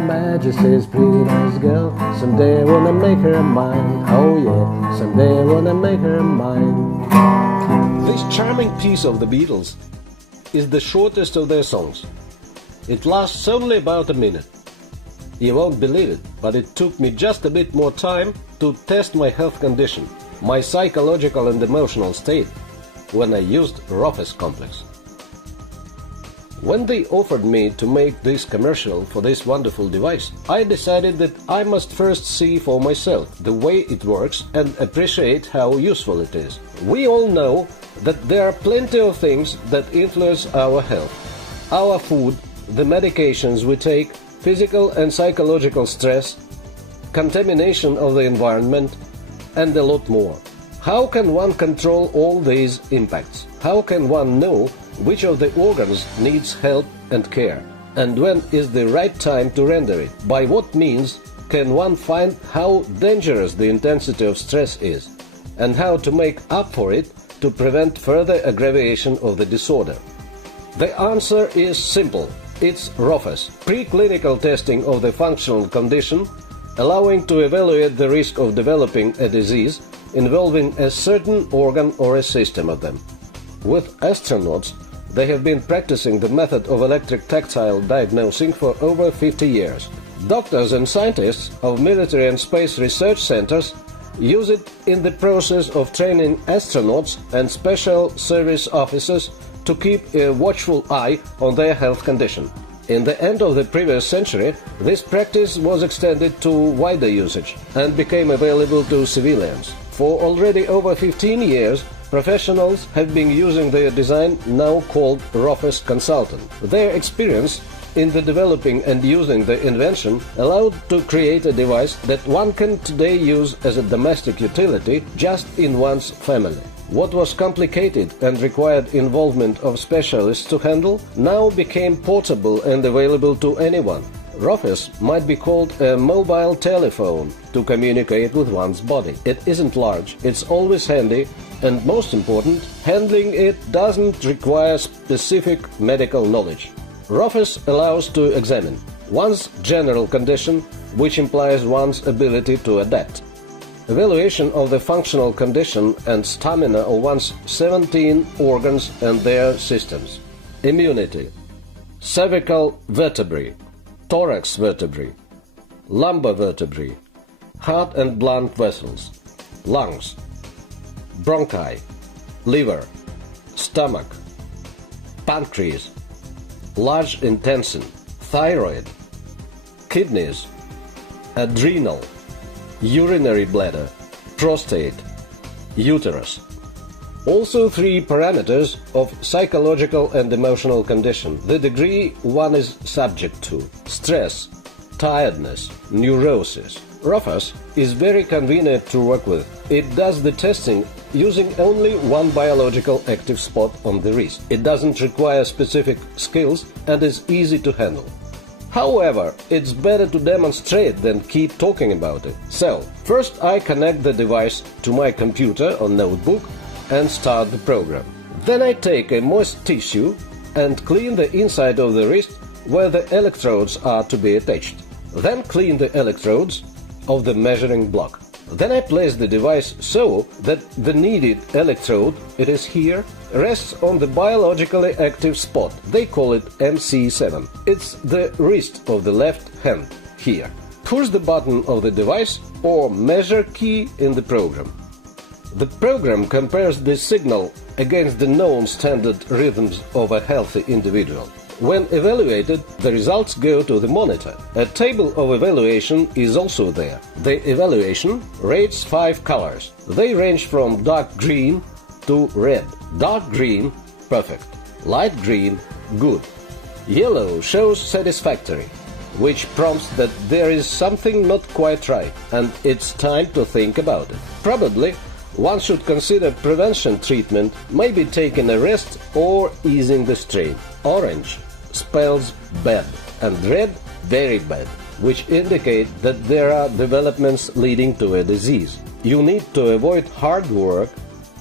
Majesty's pretty nice girl. Someday I wanna make her mine. Oh yeah, someday I wanna make her mine. This charming piece of the Beatles is the shortest of their songs. It lasts only about a minute. You won't believe it, but it took me just a bit more time to test my health condition, my psychological and emotional state, when I used Rofes complex. When they offered me to make this commercial for this wonderful device, I decided that I must first see for myself the way it works and appreciate how useful it is. We all know that there are plenty of things that influence our health. Our food, the medications we take, physical and psychological stress, contamination of the environment, and a lot more. How can one control all these impacts? How can one know which of the organs needs help and care? And when is the right time to render it? By what means can one find how dangerous the intensity of stress is? And how to make up for it to prevent further aggravation of the disorder? The answer is simple. It's Rofes, preclinical testing of the functional condition, allowing to evaluate the risk of developing a disease involving a certain organ or a system of them. With astronauts, they have been practicing the method of electric tactile diagnosing for over 50 years. Doctors and scientists of military and space research centers use it in the process of training astronauts and special service officers to keep a watchful eye on their health condition. In the end of the previous century, this practice was extended to wider usage and became available to civilians. For already over 15 years, professionals have been using their design, now called Rofes Consultant. Their experience in the developing and using the invention allowed to create a device that one can today use as a domestic utility just in one's family. What was complicated and required involvement of specialists to handle now became portable and available to anyone. Rofes might be called a mobile telephone to communicate with one's body. It isn't large, it's always handy, and most important, handling it doesn't require specific medical knowledge. Rofes allows to examine one's general condition, which implies one's ability to adapt. Evaluation of the functional condition and stamina of one's 17 organs and their systems. Immunity, cervical vertebrae, thorax vertebrae, lumbar vertebrae, heart and blood vessels, lungs, bronchi, liver, stomach, pancreas, large intestine, thyroid, kidneys, adrenal, urinary bladder, prostate, uterus. Also 3 parameters of psychological and emotional condition, the degree one is subject to: stress, tiredness, neurosis. Rofes is very convenient to work with. It does the testing using only one biological active spot on the wrist. It doesn't require specific skills and is easy to handle. However, it's better to demonstrate than keep talking about it. So, first I connect the device to my computer or notebook and start the program. Then I take a moist tissue and clean the inside of the wrist where the electrodes are to be attached. Then clean the electrodes of the measuring block. Then I place the device so that the needed electrode, it is here, rests on the biologically active spot. They call it MC7. It's the wrist of the left hand, here. Push the button of the device or measure key in the program. The program compares the signal against the known standard rhythms of a healthy individual. When evaluated, the results go to the monitor. A table of evaluation is also there. The evaluation rates 5 colors. They range from dark green to red. Dark green, perfect. Light green, good. Yellow shows satisfactory, which prompts that there is something not quite right, and it's time to think about it. Probably, one should consider prevention treatment, maybe taking a rest or easing the strain. Orange spells bad, and red very bad, which indicate that there are developments leading to a disease. You need to avoid hard work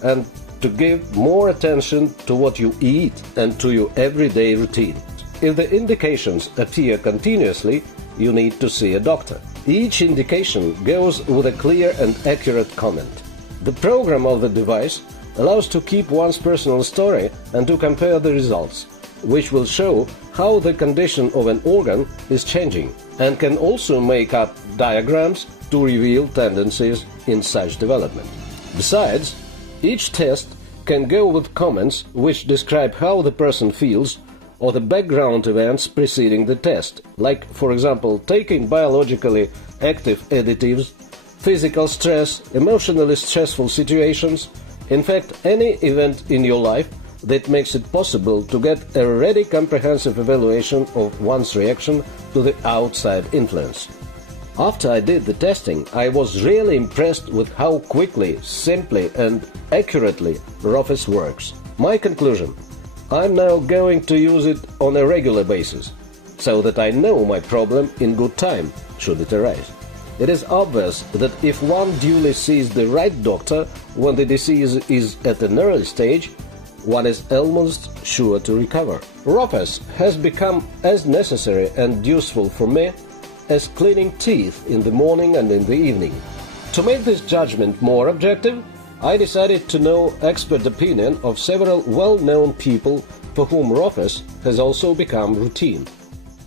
and to give more attention to what you eat and to your everyday routine. If the indications appear continuously, you need to see a doctor. Each indication goes with a clear and accurate comment. The program of the device allows to keep one's personal story and to compare the results, which will show how the condition of an organ is changing, and can also make up diagrams to reveal tendencies in such development. Besides, each test can go with comments which describe how the person feels or the background events preceding the test, like, for example, taking biologically active additives, physical stress, emotionally stressful situations, in fact, any event in your life that makes it possible to get a really comprehensive evaluation of one's reaction to the outside influence. After I did the testing, I was really impressed with how quickly, simply and accurately Rofes works. My conclusion: I'm now going to use it on a regular basis, so that I know my problem in good time, should it arise. It is obvious that if one duly sees the right doctor when the disease is at an early stage, one is almost sure to recover. Rofes has become as necessary and useful for me as cleaning teeth in the morning and in the evening. To make this judgment more objective, I decided to know expert opinion of several well-known people for whom Rofes has also become routine.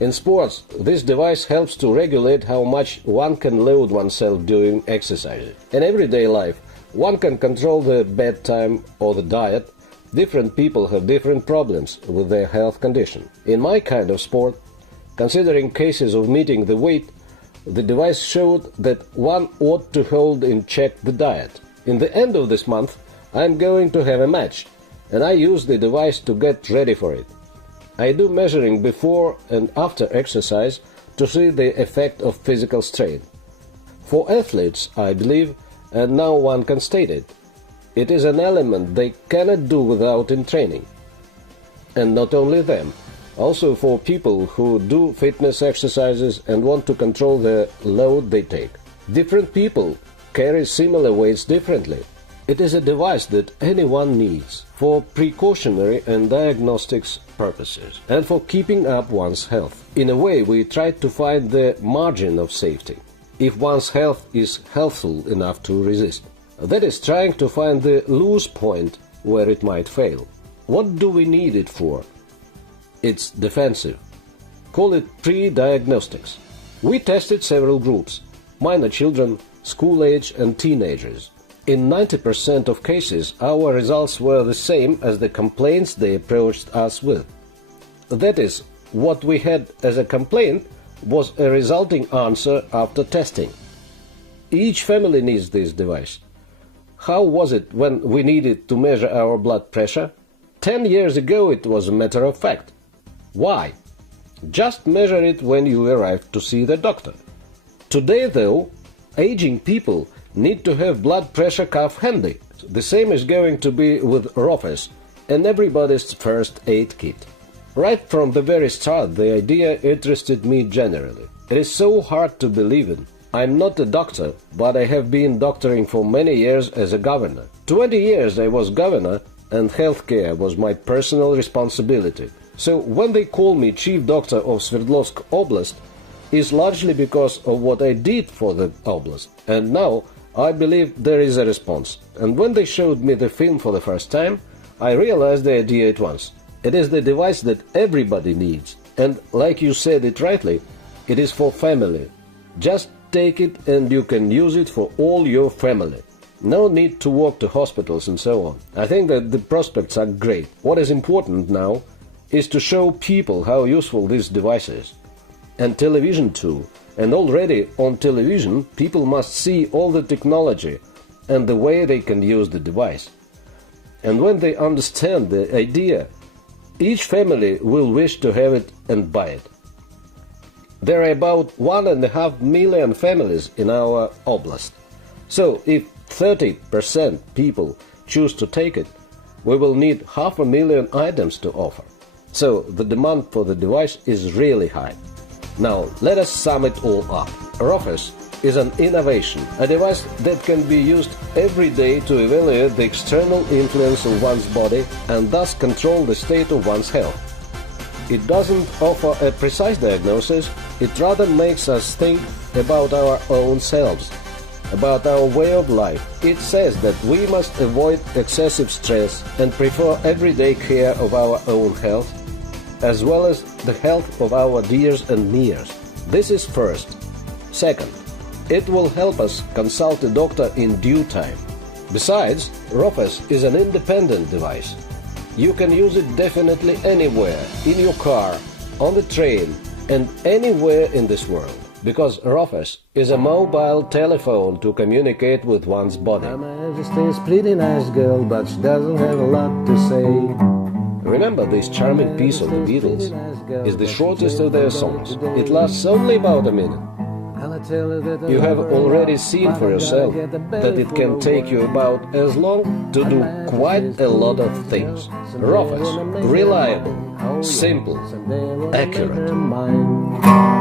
In sports, this device helps to regulate how much one can load oneself during exercises. In everyday life, one can control the bedtime or the diet. Different people have different problems with their health condition. In my kind of sport, considering cases of meeting the weight, the device showed that one ought to hold in check the diet. In the end of this month, I am going to have a match, and I use the device to get ready for it. I do measuring before and after exercise to see the effect of physical strain. For athletes, I believe, and now one can state it, it is an element they cannot do without in training. And not only them, also for people who do fitness exercises and want to control the load they take. Different people carry similar weights differently. It is a device that anyone needs for precautionary and diagnostics purposes and for keeping up one's health. In a way, we try to find the margin of safety, if one's health is healthful enough to resist. That is, trying to find the loose point where it might fail. What do we need it for? It's defensive. Call it pre-diagnostics. We tested several groups: minor children, school age and teenagers. In 90% of cases, our results were the same as the complaints they approached us with. That is, what we had as a complaint was a resulting answer after testing. Each family needs this device. How was it when we needed to measure our blood pressure? 10 years ago it was a matter of fact. Why? Just measure it when you arrive to see the doctor. Today, though, aging people need to have blood pressure cuff handy. The same is going to be with Rofes and everybody's first aid kit. Right from the very start, the idea interested me generally. It is so hard to believe in. I'm not a doctor, but I have been doctoring for many years as a governor. 20 years I was governor, and healthcare was my personal responsibility. So when they call me chief doctor of Sverdlovsk Oblast, is largely because of what I did for the oblast. And now I believe there is a response. And when they showed me the film for the first time, I realized the idea at once. It is the device that everybody needs. And like you said it rightly, it is for family. Just take it and you can use it for all your family. No need to walk to hospitals and so on. I think that the prospects are great. What is important now is to show people how useful this device is. And television too. And already on television, people must see all the technology and the way they can use the device. And when they understand the idea, each family will wish to have it and buy it. There are about 1.5 million families in our oblast. So if 30% people choose to take it, we will need 500,000 items to offer. So the demand for the device is really high. Now let us sum it all up. Rofes is an innovation, a device that can be used every day to evaluate the external influence of one's body and thus control the state of one's health. It doesn't offer a precise diagnosis, it rather makes us think about our own selves, about our way of life. It says that we must avoid excessive stress and prefer everyday care of our own health, as well as the health of our dears and nears. This is first. Second, it will help us consult a doctor in due time. Besides, Rofes is an independent device. You can use it definitely anywhere, in your car, on the train, and anywhere in this world, because Rofes is a mobile telephone to communicate with one's body. Her Majesty is a pretty nice girl, but she doesn't have a lot to say. Remember, this charming piece of the Beatles is the shortest of their songs. It lasts only about a minute. You have already seen for yourself that it can take you about as long to do quite a lot of things. Rofes, reliable, simple, accurate.